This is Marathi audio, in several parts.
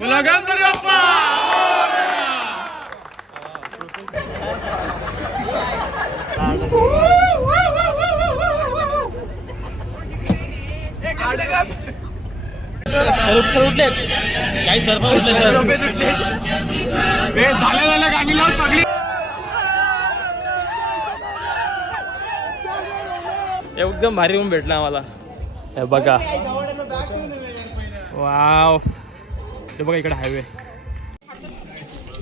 गणपती बाप्पा सर उठले काही सर पण उठले सर झाल्या गाणी लाव सगळी एकदम भारी रूम भेटला आम्हाला. हे बघा वाव, हे बघा इकडे हाईवे.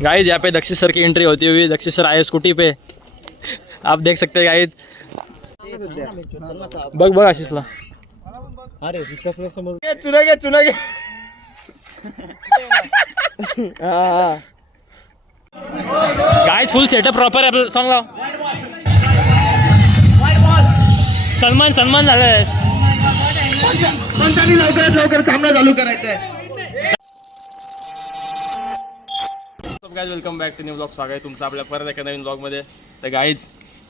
गाइज यहाँ पे दक्षिश सर की एंट्री होती हुई. दक्षिश सर आए स्कूटी पे, आप देख सकते हैं गाइज. बघ बघ आशिषला. अरे चुना घे गाइज फुल सेटअप प्रॉपर आहे. आपलं सॉन्ग लाव. सन्मान झालाय. लवकर कामना चालू करायचंय. Guys welcome back to new blog. स्वागत आहे तुमचं आपल्या परत एका नवीन ब्लॉगमध्ये. तर गाइज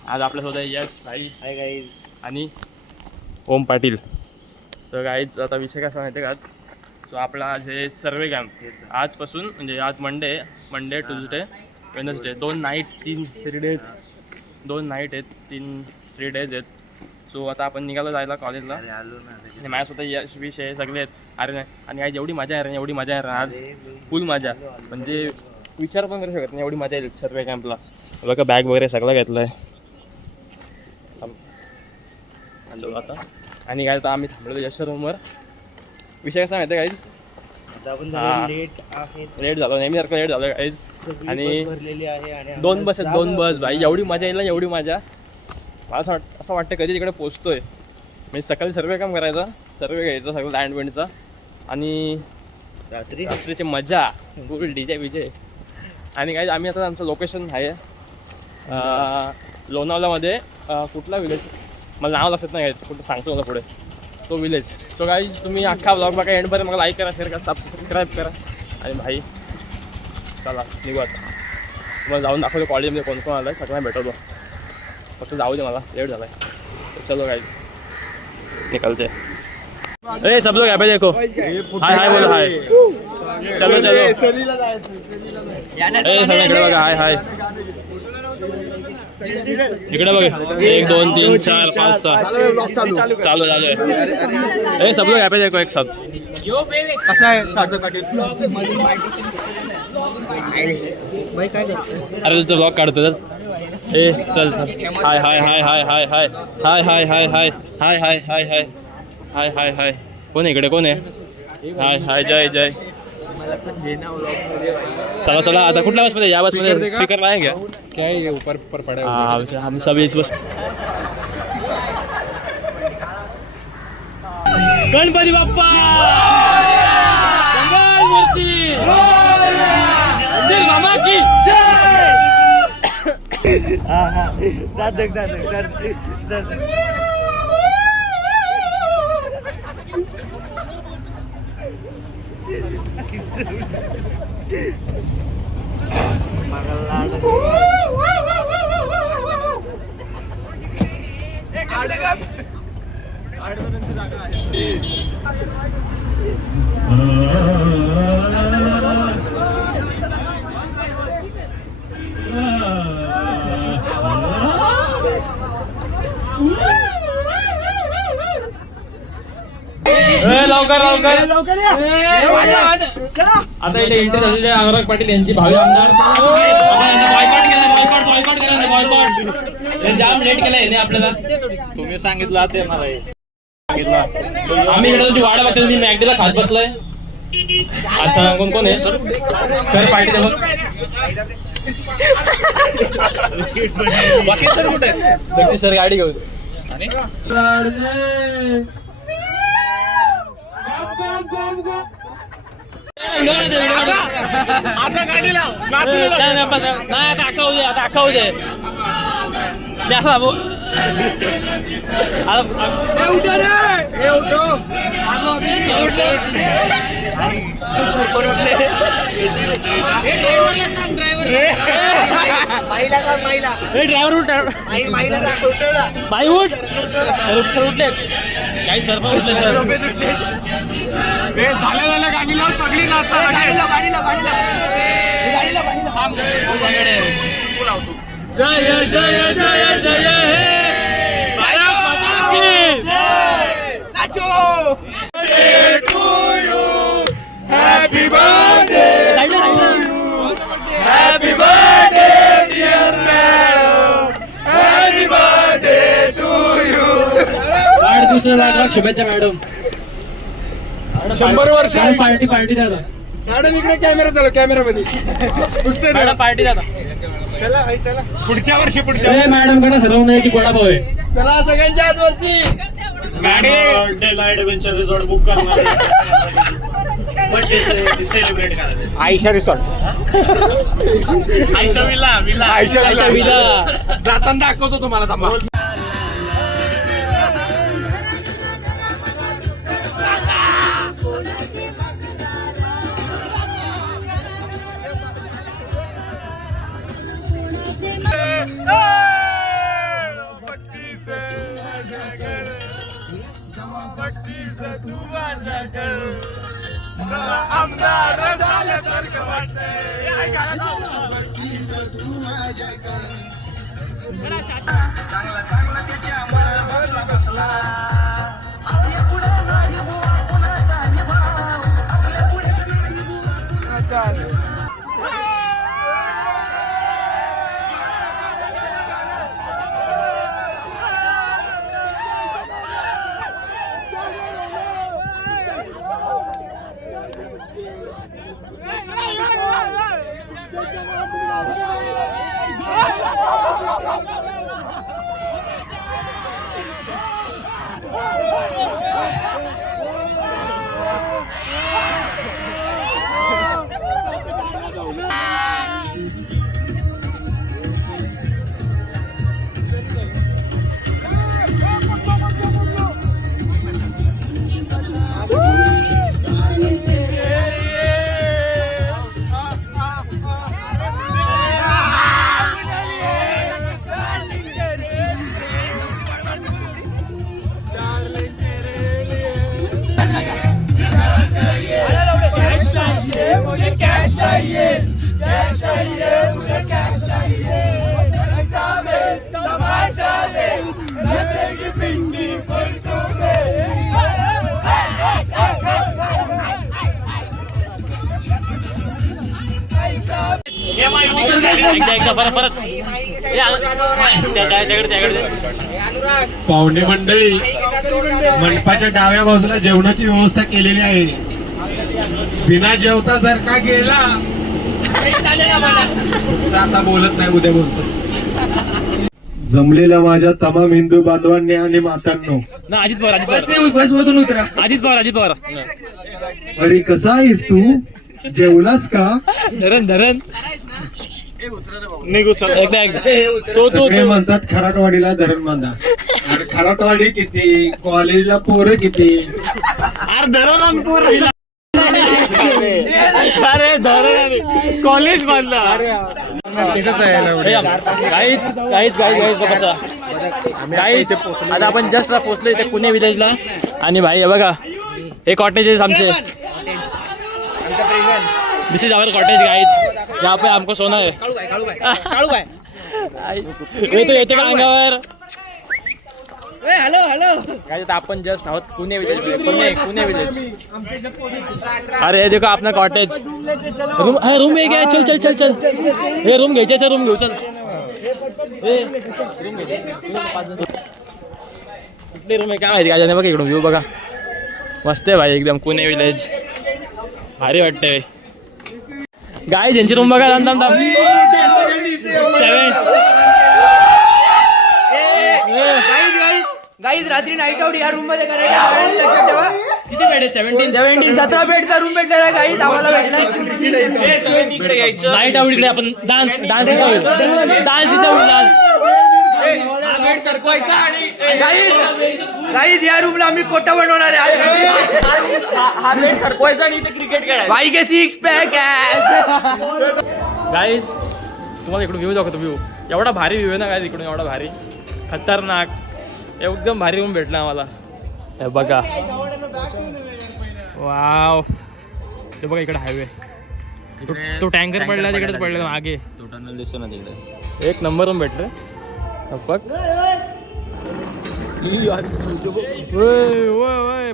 आज आपल्यासोबत आहे यश भाई. Hi guys. आणि ओम पाटील. तर गाइज आता विषय कसा माहिती आहे का, आज सो आपला आज हे सर्वे कॅम्प आजपासून म्हणजे आज Monday Tuesday Wednesday 2 night 3 days 2 night आहेत 3 डेज आहेत. सो आता आपण निघालो जायला कॉलेजला. आणि माझ्यासुद्धा यश विषय सगळे आहेत. अरे नाही, आणि आज एवढी मजा आहे एवढी मजा आहे आज फुल मजा, म्हणजे विचार पण करू शकत नाही एवढी मजा येईल सर्वे कॅम्पला. बघा बॅग वगैरे सगळं घेतलं आहे आता. आणि काय तर आम्ही थांबलो यश रूमवर. विषय कसा माहिती आहे गाईज, लेट झालो नेहमीसारखं लेट झालं गाईज. आणि 2 बस आहेत 2 बस भाई. एवढी मजा येईल ना एवढी मजा. मला असं वाटतं कधी तिकडे पोचतोय. म्हणजे सकाळी सर्वे काम करायचा, सर्वे घ्यायचा सगळं लँड बिंडचा, आणि रात्रीची मजा फुल डीजे विजय. आणि काय आम्ही आता आमचं लोकेशन आहे लोणावळ्यामध्ये. कुठला विलेज मला नाव लक्षात नाही घ्यायचं, कुठं सांगतो मला पुढे तो विलेज. सो गाईज तुम्ही अख्खा ब्लॉग बघा एंडपर्यंत. मला लाईक करा, शेअर करा, सबस्क्राईब करा. आणि भाई चला निघू आता. तुम्हाला जाऊन दाखवतो कॉलेजमध्ये कोण कोण आलं आहे, सगळ्यांना भेटवतो. फक्त जाऊ दे, मला लेट झाला आहे. चलो गाइस निकलते. ए सब लोग यहाँ पे देखो. हाय हाय बोलो हाय. चलो चलो सरीला जायचं. ए सर इकडे बघा. हाय हाय इकडे बघ. 1 2 3 4 5 6 चालू झाले. ए सब लोग यहाँ पे देखो एक साथ. कसं आहे सार्थक पाटील? अरे तुझं ब्लॉग काढतो तर. ए चल चल. हाय हाय हाय हाय हाय हाय हाय हाय हाय हाय हाय हाय हाय हाय हाय हाय हाय. कोण आहे इकडे, कोण आहे? हाय हाय जय जय. चला चला आता कुठल्या बसमध्ये? या बसमध्ये स्पीकर आहे क्या? क्या है ये ऊपर पड़ा है? हाँ हम सब इस बस. गणपती बाप्पा मंगल मूर्ती मामा की लवकर लवकर आता इथे एंट्री झालेली आहे अनुराग पाटील यांची भावी आमदार. बॉयकॉट जाम लेट केलं याने आपल्याला. तुम्ही सांगितलं ते मला आम्ही इकडे तुमची वाट बघतो. तुम्ही मॅगडीला खात बसलाय. आता कोण कोण आहे सर? सर पाटील बाकी सर कुठे आहेत? दक्षिश सर गाडी घेऊन. आणि आता गाडी लाव. नाही आता अख्खा होऊ दे, आता अख्खा होऊ दे. असं ड्रायव्हर बाई उठ. सर उठले काही सर पण उठले. सर झाल्या गाणी लाव सगळी नाचा. जय जय जय जय हे happy birthday happy birthday dear madam happy birthday to you. वाढदिवसाला शुभेच्छा मॅडम. 100 वर्ष पार्टी पार्टी दादा. मॅडम इकडे कॅमेरा चालू कॅमेरामध्ये नुसते द्या. पार्टी दादा. चला भाई चला पुढच्या वर्षी पुढच्या मॅडम कडे हरवण्याची वडापाव आहे. चला सगळ्यांच्या हातवरती गाडी लाईट एडव्हेंचर रिसॉर्ट बुक करणार. सेलिब्रेट करायचं. Ayesha resort Ayesha villa Ayesha villa जाताना दाखवतो तुम्हाला थांबा. आमदार झाल्यासारखं वाटतंय. चांगला चांगला त्याच्या मनावर बसला. पाहुणे मंडळी मंडपाच्या डाव्या बाजूला जेवणाची व्यवस्था केलेली आहे. बिना जेवता जर का गेला आता बोलत नाही उद्या बोलतो. जमलेल्या माझ्या तमाम हिंदू बांधवांनी आणि मातांनो ना अजित पवार बस मधून उतरा. अजित पवार अरे कसा आहेस तू जेवलास का? धरण एकदा तो सगळे म्हणतात खराटवाडीला धरण बांधा. आणि खराटवाडी किती कॉलेजला पोरं किती. अरे धरण कॉलेज बांधला. आता आपण जस्ट पोहोचलो इथे पुणे विलेजला. आणि भाई हे बघा हे कॉटेजेस आमचे. दिस इज आवर कॉटेज गाइज. यहाँ पे हमको सोना है. येते का अंगावर. हॅलो आपण जस्ट आहोत पुणे विलेज मध्ये. पुणे विलेज. अरे देखो अपना कॉटेज. रूम है क्या. चल हे रूम घ्यायचे. रूम घेऊ चल. कुठली रूम आहे काय माहिती. काय बघा इकडून व्ह्यू बघा मस्त आहे भाई एकदम. पुणे विलेज भारी वाटतंय. गाईज यांची रूम बघा. दम गाईज रात्री नाईट आउट या रूम मध्ये करायचं. लक्षात ठेवा. किती बेड आहेत. 17 बेडचा रूम भेटलेला गाईज आम्हाला भेटला. नाईट आउट इकडे आपण डान्स गाईज या रूमला आम्ही कोटा बनवणार आहे. हा बेड सरकवायचा आणि इथे क्रिकेट खेळायचं. बाई के 6 पॅक गाईज तुम्हाला इकडून व्ह्यू दाखवतो. व्ह्यू एवढा भारी व्ह्यू आहे ना गाईज इकडून. एवढा भारी खतरनाक एकदम भारी रूम भेटला आम्हाला. हे बघा वाव. ते बघा इकडे हायवे तो टँकर पडला तिकडेच पडला मागे. तो टनल दिसतो ना तिकडे. एक नंबरहून भेटलं बघ.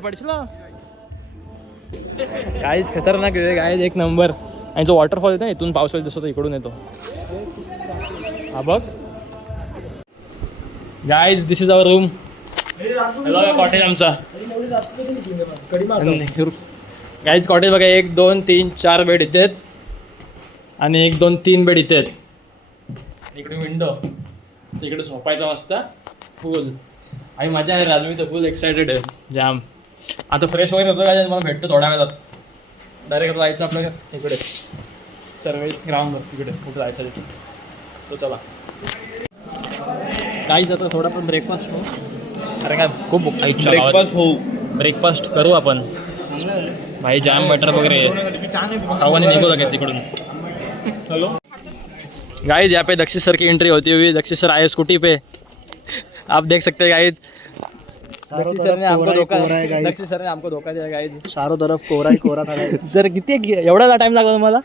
पडशील ना गाईज, खतरनाक आहे गाईज, एक नंबर. आणि जो वॉटरफॉल येतो ना इथून पावसाळ्यात दिसतो इकडून येतो हा बघ. Guys this is our room. Cottage आमचा गाईज. कॉटेज बघा 1 2 3 4 बेड इथे आहेत आणि 1 2 3 बेड इथे आहेत. इकडे विंडो, इकडे झोपायचा मस्त फुल. आणि मजा आहे राज, मी तर फुल एक्सायटेड आहे जाम. आता फ्रेश वगैरे होतो का, मला भेटतो थोड्या वेळात. डायरेक्ट जायचं आपल्या इकडे सर्वे ग्राउंडवर, तिकडे कुठं जायचं तिथे. तो चला काहीच आता थोडा पण ब्रेकफास्ट हो. अरे काय खूप ब्रेकफास्ट हो, ब्रेकफास्ट करू आपण भाई. जाम बटर वगैरे खाऊ आणि निघू लगेच इकडून. चलो गाइज, यहाँ पे दक्षिश सर की एंट्री होती हुई. दक्षिश सर आए स्कूटी पे, आप देख सकते हैं गाइज. दक्षिश सर ने हमको धोखा, दक्षिश सर ने हमको धोखा दिया गाइज. चारों तरफ कोरा ही कोरा था गाइस. सर किती एवढा टाइम लागला तुम्हाला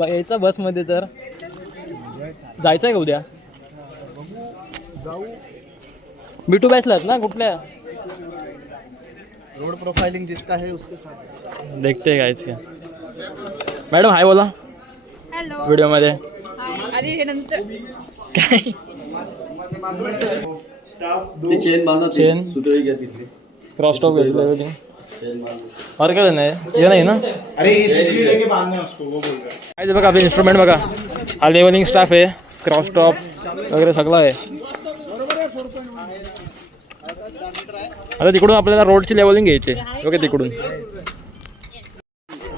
यायचा बसमध्ये? तर जायचं आहे का उद्या? B2 बॅचलात ना कुठल्या? रोड प्रोफाइलिंग जिसका है उसके साथ देखते हैं गाइज. क्या मॅडम हाय बोला हॅलो. व्हिडिओ मध्ये. अरे हे नंतर काय चेन क्रॉस टॉप घेतलं और काय नाही ये नाही ना. काय बघा आपले इन्स्ट्रुमेंट बघा. हा लेवलिंग स्टाफ आहे, क्रॉस टॉप वगैरे सगळं आहे. आता तिकडून आपल्याला रोडची लेवलिंग घ्यायची ओके तिकडून.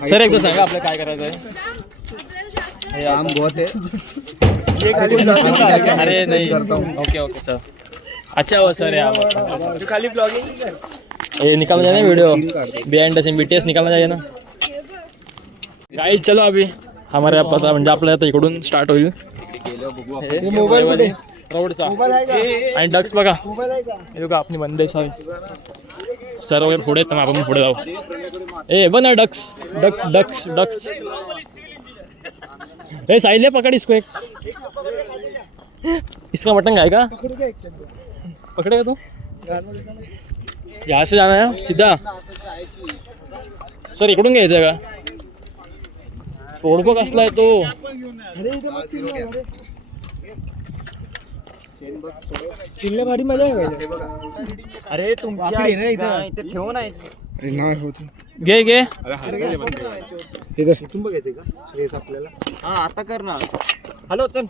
सर एकदा सांगा आपलं काय करायचं आहे. काम बहुत है. अरे नहीं, ओके ओके सर. अच्छा हो सर यार, खाली ब्लॉगिंग ये निकालना चाहिए ना video behind the scene BTS निकालना चाहिए ना गाइस. चलो अभी हमारे यहाँ पता म्हणजे आपल्या आता इकडून स्टार्ट होईल रोडचा. आणि डक्स बघा हे बघा आपली बंदे सर वगैरे पुढे आहेत ना, आपण पुढे जाऊ. ए बना डक्स डक्स डक्स. ए साहिल पकड़ इसको एक. इसका बटन है का? पकड़ेगा तू? यहाँ से जाना है सीधा. सर इकडून घ्यायचं का? रोड बघ असला आहे तो. किल्लेवाडी मजा आहे. अरे तुमच्या ठेवू नाही. नाही होत. घे घे. इथून बघायचं का रेस आपल्याला? हा आता कर ना. हॅलो चल.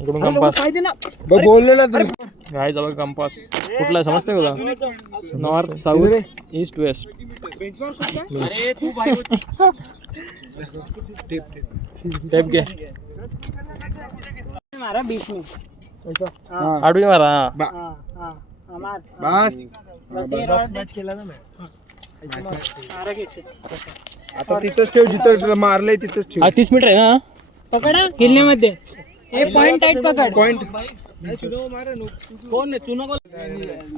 इकडून कंपास बोललेला तुम्ही. गाय जवळ कंपास कुठला समजते तुला? North south east west. अरे तू भाई टेप घे. मारा बीच में. आडवी मारा. बस मॅच केला ना मैं. आता तिथंच ठेव, जिथं मारलंय तिथंच ठेव. 30 मीटर आहे ना. पकडा किल्लेमध्ये. हे पॉइंट टाइट पकड. पॉइंट कौन है चुनो को?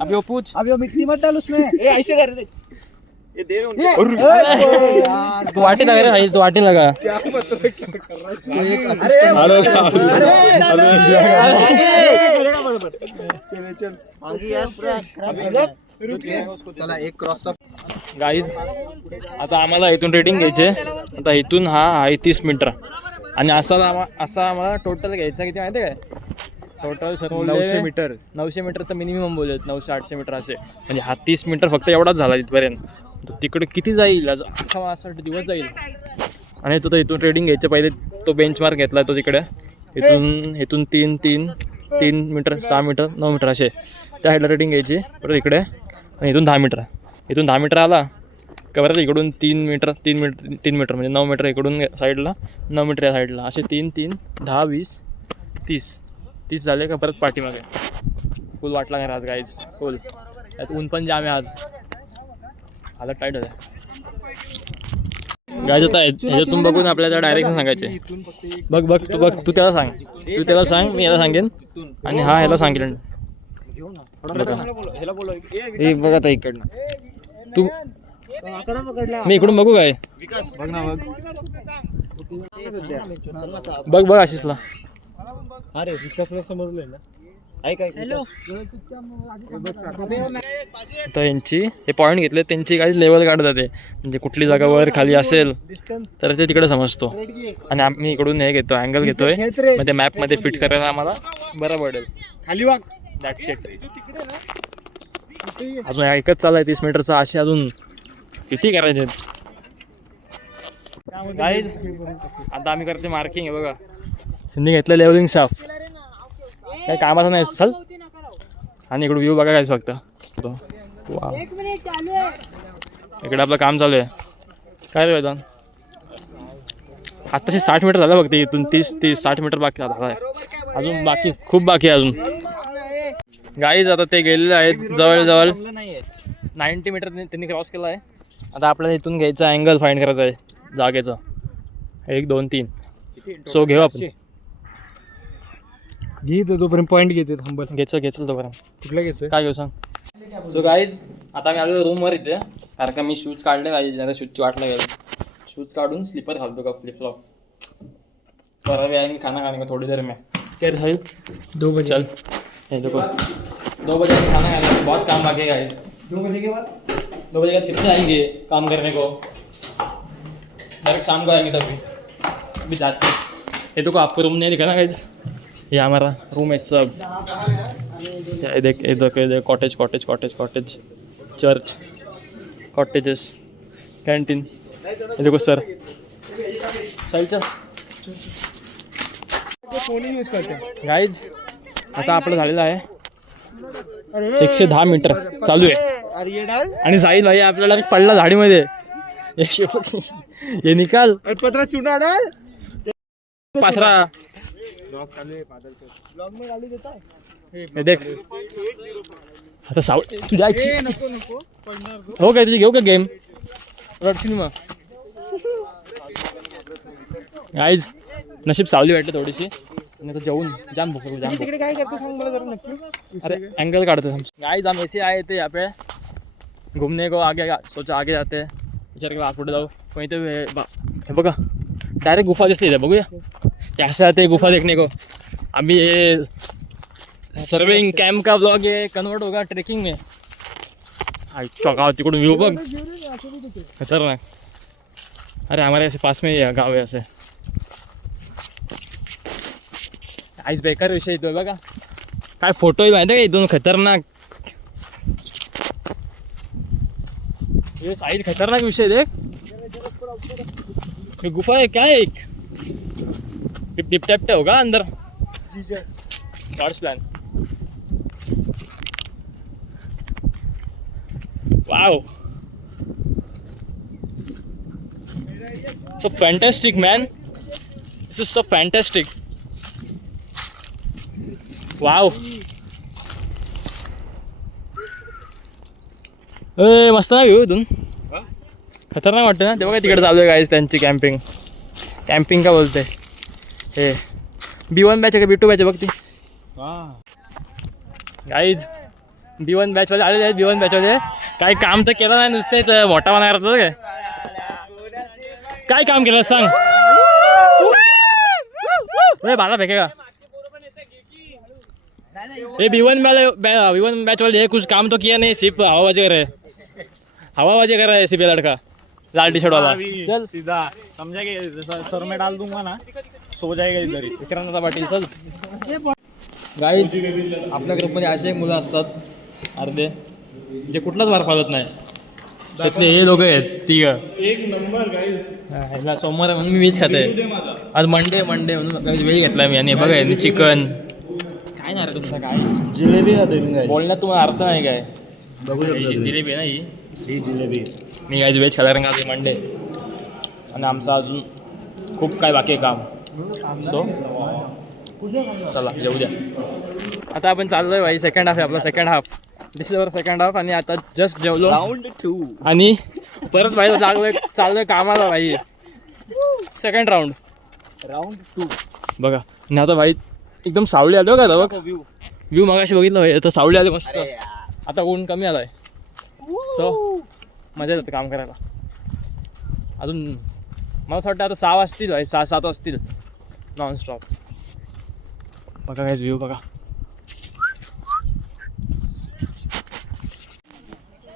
अभी वो पूछ. अभी वो मिट्टी मत डाल उसमें. ए ऐसे कर दे. ये दे तू वाटी लगा रे भाई, तू वाटी लगा. क्या पता है क्या कर रहा है. एक चल चल चला एक क्रॉस टॉप. गाईज आता आम्हाला इथून रेटिंग घ्यायचे. आता इथून हा आहे 30 मीटर आणि असा आम्हाला टोटल घ्यायचा किती माहिती आहे काय? टोटल सर्व 900 मीटर. 900 मीटर तर मिनिमम बोलत 900-800 मीटर असे. म्हणजे हा 30 मीटर फक्त एवढाच झाला तिथपर्यंत. तो तिकडे किती जाईल? असा दिवस जाईल. आणि तो इथून रेटिंग घ्यायचं. पहिले तो बेंचमार्क घेतला तो तिकडे. इथून 3 मीटर 6 मीटर 9 मीटर असे त्या साईडला रेटिंग घ्यायची. परत इकडे आणि इथून 10 मीटर. इथून 10 मीटर आला का परत इकडून 3 मीटर म्हणजे 9 मीटर इकडून साईडला, 9 मीटर या साईडला, असे 3 10 20 30 झाले का परत पाठीमागे. फुल वाटला नाही आज गाईज फुल. त्यात ऊन पण जाम आहे आज. हालत टाईट होत्या गाईज. आता ह्याच्यातून बघून आपल्याला डायरेक्शन सांगायचे. बघ तू त्याला सांग मी याला सांगेन आणि हा ह्याला सांगेन. बघा आता इकडनं तू मी इकडून बघू काय बघ बघ आशिषला अरे विकासला समजलंय ना ऐक तर यांची हे पॉईंट घेतले त्यांची काही लेवल काढतात ते म्हणजे कुठली जागा वर खाली असेल तर ते तिकडे समजतो आणि आम्ही इकडून हे घेतो अँगल घेतोय मग ते मॅपमध्ये फिट करायला आम्हाला बरं पडेल खाली वाग. That's it. अजून एकच चालू आहे 30 मीटरचा असे अजून किती करायचे गाईज. आता आम्ही करते मार्किंग आहे बघा त्यांनी घेतलं लेवलिंग शाफ काय कामाचं नाही चल आणि इकडे व्ह्यू बघा काय फक्त वा इकडे आपलं काम चालू आहे काय रे वेदांत आत्ताशी 60 मीटर झालं बघते इथून 30-60 मीटर बाकी आहे अजून बाकी खूप बाकी आहे अजून गाईज. आता ते गेलेले आहेत जवळजवळ 90 मीटर त्यांनी क्रॉस केला आहे. आता आपल्याला इथून घ्यायचा अँगल फाइंड करायचा आहे जागेचा 1 2 3 सो घेऊ आपण घे तोपर्यंत पॉईंट घेते थांबल घेचल तोपर्यंत कुठला घ्यायचं काय घेऊ सांग. सो गाईज आता आम्ही आलो रूमवर इथे कारण का मी शूज काढले पाहिजे आता शूजची वाटला गेलो शूज काढून स्लीपर घालतो का फ्लिपफ्लॉप पर अभी आएंगे खाना खाने का थोड़ी देर में फिर है 2 बजे चल ये देखो 2 बजे खाना खाने का बहुत काम बाकी है गाइस 2 बजे के बाद फिर से आएंगे काम करने को डायरेक्ट शाम को आएंगे तभी अभी जाते ये देखो आपको रूम नहीं दिखा ना गाइस ये हमारा रूम है सब ये देख कॉटेज चर्च कॉटेजेस कैंटीन ये देखो सर चल फोन यूज करते गाईज आता आपलं झालेलं आहे 110 मीटर चालू आहे आणि जाईल भाई आपल्याला पडला झाडीमध्ये हे निकाल पत्रा चुना डाल पाथरा हे देख आता साव तू जायची हो काय तुझी घेऊ का गेम रडशील मग गाईज नशीब सावली वाटते थोडीशी आणि आता जाऊन जाम भूक तिकडे काय करतो सांग मला जरा नक्की. अरे एंगल काटते हम गाइस हम ऐसे आए थे यहाँ पे घूमने को आगे सोचा आगे जाते हैं विचार केला पुढे जाऊ पण इथे हे बघा डायरेक्ट गुफा दिसली इथे बघूया कैसे आते गुफा देखने को अभी ये सर्वेइंग कैंप का ब्लॉग ये कन्वर्ट होगा ट्रेकिंग में गाँव तिकडून व्यू बघ खतरनाक. अरे हमारे ऐसे पास में ही गाँव है ऐसे आईस बेकार विषय येतोय बघा काय फोटो माहिती आहे का इथून खतरनाक ये साइड खतरनाक विषय देख ये गुफा है क्या है एक टिप टैप होगा अंदर God's plan wow so fantastic man this is so fantastic wow ए मस्त ना घेऊ इथून खतरनाक वाटतं ना तेव्हा काय तिकडे चालू आहे गाईज त्यांची कॅम्पिंग का बोलते हे B1 बॅच आहे का B2 बॅच आहे बघ ती गाईज B1 बॅचवाले आलेले आहेत B1 बॅचवाले काही काम तर केलं नाही नुसतेच मोठा बनायला करतो काय काम केलं सांग बाला फेके का ये B1 बैच वाले कुछ काम तो किया नहीं सिर्फ हवाबाजी कर रहा है सिर्फ ये लड़का लाल टी शर्ट वाला चल सीधा समझा कि सर में डाल दूंगा ना सो जाएगा इधर ही. विक्रांत पाटील चल गाईज आपल्या ग्रुपमध्ये असे एक मुलं असतात अर्धे जे कुठलाच मार्क पालत नाही त्यातले हे लोक आहेत 3 एक नंबर गाइस. सोमवार म्हणून मी व्हेज खाते आज मंडे म्हणून व्हेज घेतला मी आणि बघा चिकन काय नाही रे तुमचं काय जिलेबी खाते मी गाइस. बोलण्यात तुम्हाला अर्थ नाही काय बघू शकतो जिलेबी आहे ना ही जिलेबी. मी गाईज व्हेज खायला कारण आज मंडे आणि आमचं अजून खूप काय बाकी आहे काम सो चला येऊ द्या. आता आपण चाललो आहे भाई सेकंड हाफ आहे आपला second half this is our second half आणि आता जस्ट जेवलो राऊंड 2 आणि परत भाई चाललोय कामाला भाई सेकंड राऊंड 2 बघा आणि आता भाई एकदम सावली आलो का बघ व्ह्यू मगाशी बघितलं भाई आता सावली आले मस्त आता ऊन कमी आलाय सो मजा येते काम करायला. अजून मला असं वाटतं आता 6 वाजतील, 6-7 वाजतील नॉनस्टॉप. बघा काहीच व्ह्यू बघा.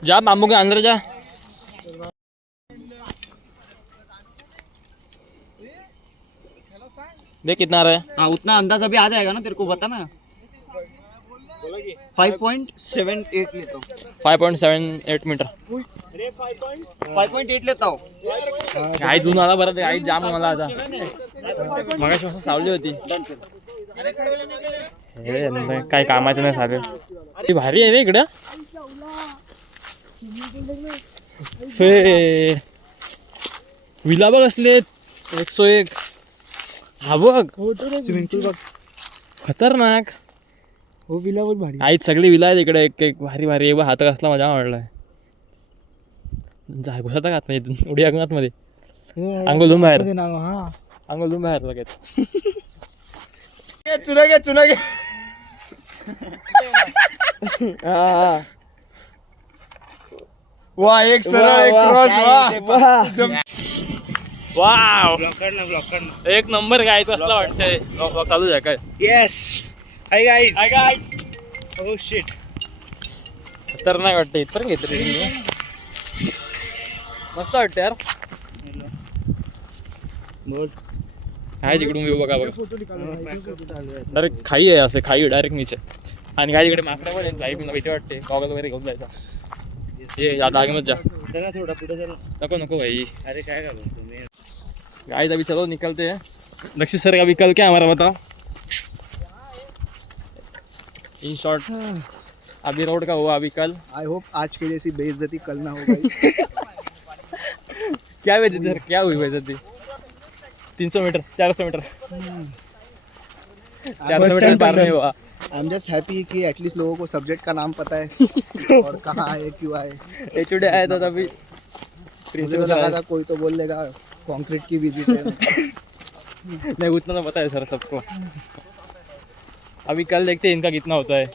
जा मामू के अंदर जा. देख कितना आ रहा है. हाँ उतना अंदाज अभी आ जाएगा ना तेरे को, बता ना. 5.78 लेता हूँ. 5.78 मीटर. 5.8 लेता हूँ. आई जुन आला बरं. आई जाम मला आता मगाशी मस्त सावली होती. हे नाही, काही कामाचं नाही साधे. ती भारी आहे रे इकडं. विला बघ असले 101. हा बघ स्विमिंग पूल बघ. खतरनाक. हो विला बहुत भारी. आई सगळी विला आहेत इकडे. एक एक भारी भारी. हात कसला मजा आवडलाय. जा घुसता का आतमध्ये इथून उडी आत मध्ये. अंगोल धुवून बाहेर. अंगोल धुवून बाहेर लगेच. चुना घे. वा एक सरळ एक क्रॉस. वाव एक नंबर गायचं असला वाटतंय. चालू आहे काय. Yes. Hi guys. Hi guys. Oh shit. खतरनाक वाटतं. इथपर्यंत घेत रे. मस्त वाटतं यार. काय तिकडून व्ह्यू बघा डायरेक्ट खाई आहे. असं खाई डायरेक्ट नीचे. आणि काही इकडे माकडं पण आहेत. काही भीती वाटते. गॉगल वगैरे घेऊन जायचा. ये या आगे जा. थोड़ा पुढे चल. नको भाई. अरे काय करू तुम्ही. गाइस अभी चलो निकलते हैं. लक्ष्य सर अभी कल क्या हमारा बताओ. इन शॉर्ट अभी रोड का हुआ अभी कल. आई होप आज के जैसी बेइज्जती कल ना हो गई. क्या बेइज्जती सर. क्या हुई बेइज्जती. 300 मीटर 400 मीटर 400 मीटर पार नहीं हुआ. आई एम जस्ट हैप्पी कि एटलीस्ट लोगों को सब्जेक्ट का नाम पता है और कहाँ आए क्यों आए. एचडी आया था तभी. मुझे तो लगा था कोई तो बोल लेगा कंक्रीट की विजिट है. नहीं उतना तो पता है सर सबको. अभी कल देखते हैं इनका कितना होता है.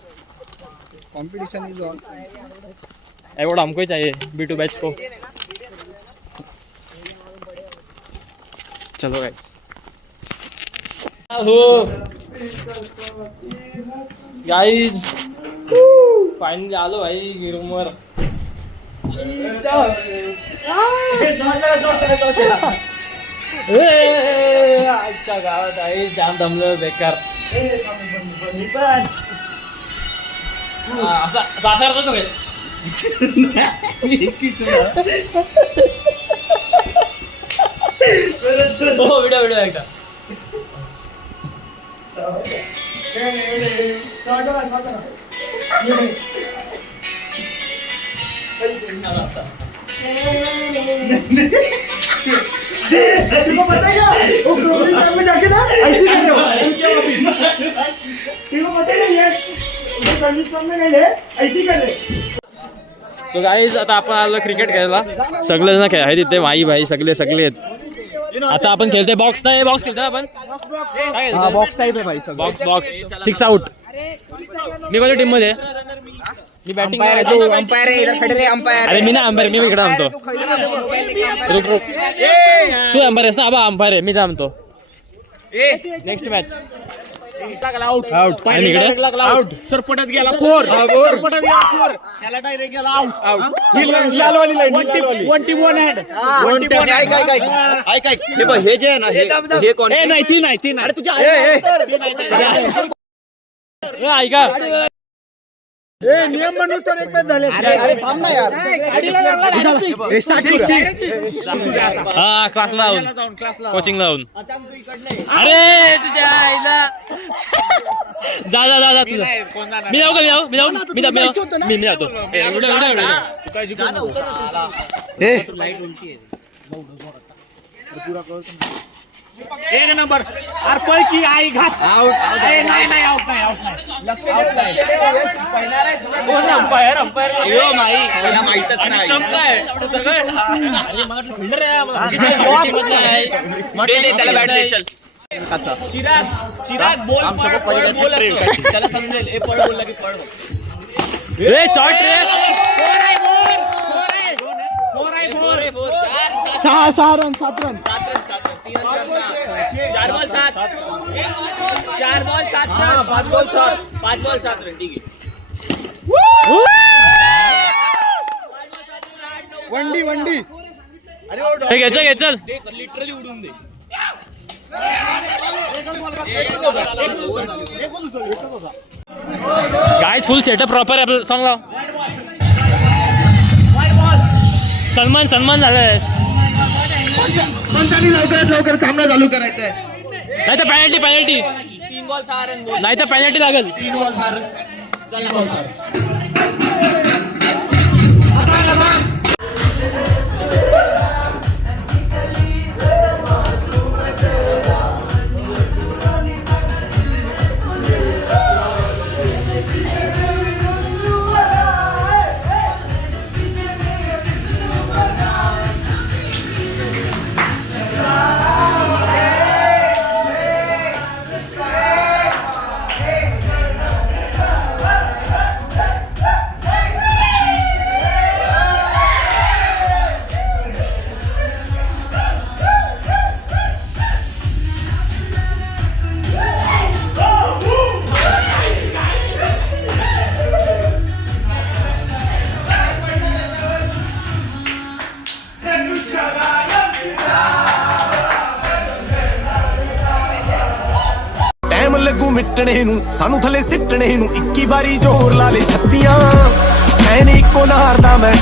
Competition is on. अवार्ड हमको ही चाहिए B2 बैच को. चलो गाइस. गाइस फाइनली आलो भाई रूमवर. आजच्या गावात आहे जाम दमलो बेकार. असा करतो तो काय. हो व्हिडिओ एकदा. तुमको पता है क्या वो प्रोग्राम टाइम में जाके ना ऐसे करते हो. तुमको पता है ये कंडीशन में नहीं है ऐसे कर ले. सो गाईज आता आपण आलो क्रिकेट खेळायला. सगळे जण आहे तिथे. माई भाई सगळे आहेत. आता आपण खेळतोय बॉक्स. नाही बॉक्स खेळतोय आपण. हाँ बॉक्स टाइप है भाई सब. Box 6 out. मी कोणत्या टीम मध्ये. मी बॅटिंग. अंपायर है इधर खड़े रहे अंपायर. अरे मी ना अंपायर. मी इकडे थांबतो. रुक तू अंपायर आहेस ना. आबा अंपायर आहे. मी थांबतो. Next match out. आणि इकडे आउट. सरपटत गेला 4. सरपटत गेला 4. त्याला डायरेक्ट गेला आउट. लाल वाली लाईन. 1 team 1 hand. ऐक हे बघ हे जे आहे ना हे कोण. ए नाही ती नाही. अरे तुझ्या ऐका. नियम बनवून तो एक मॅच झाले. अरे थांब ना यार. हा क्लास लावून कोचिंग लावून. अरे तुझ्या आईला. जा तुझा. मी जाऊ का. मी जातो. एक नंबर. अरे पळ की आई घात. आउट. नाही आउट नाही. लक्ष नाही. अंपायर माहितच नाही. त्याला बॅट दे. चल चिराग बोल. त्याला समजेल. हे पळ बोलला की पळ. शॉट रे. सहा run 7 run 4 ball 7 run 5 ball 7 run ठीक आहे. वंडी घे चल लिटरली उडून दे. गाइस फुल सेटअप प्रॉपर आहे आपलं. सॉन्ग लाव. सन्मान झालाय. लवकर सामना चालू करायचा आहे. नाही तर पेनल्टी 3 बॉल 6 रन. नाही तर पेनल्टी लागेल. ਟਾਈਮ ਲੱਗੂ ਮਿਟਣੇ ਨੂੰ ਸਾਨੂੰ ਥੱਲੇ ਸਿੱਟਣੇ ਨੂੰ 21 ਵਾਰੀ ਜ਼ੋਰ ਲਾ ਲੈ ਛੱਤੀਆਂ ਐ ਨੀ ਇੱਕੋ ਨਾਰ ਦਾ ਮੈਂ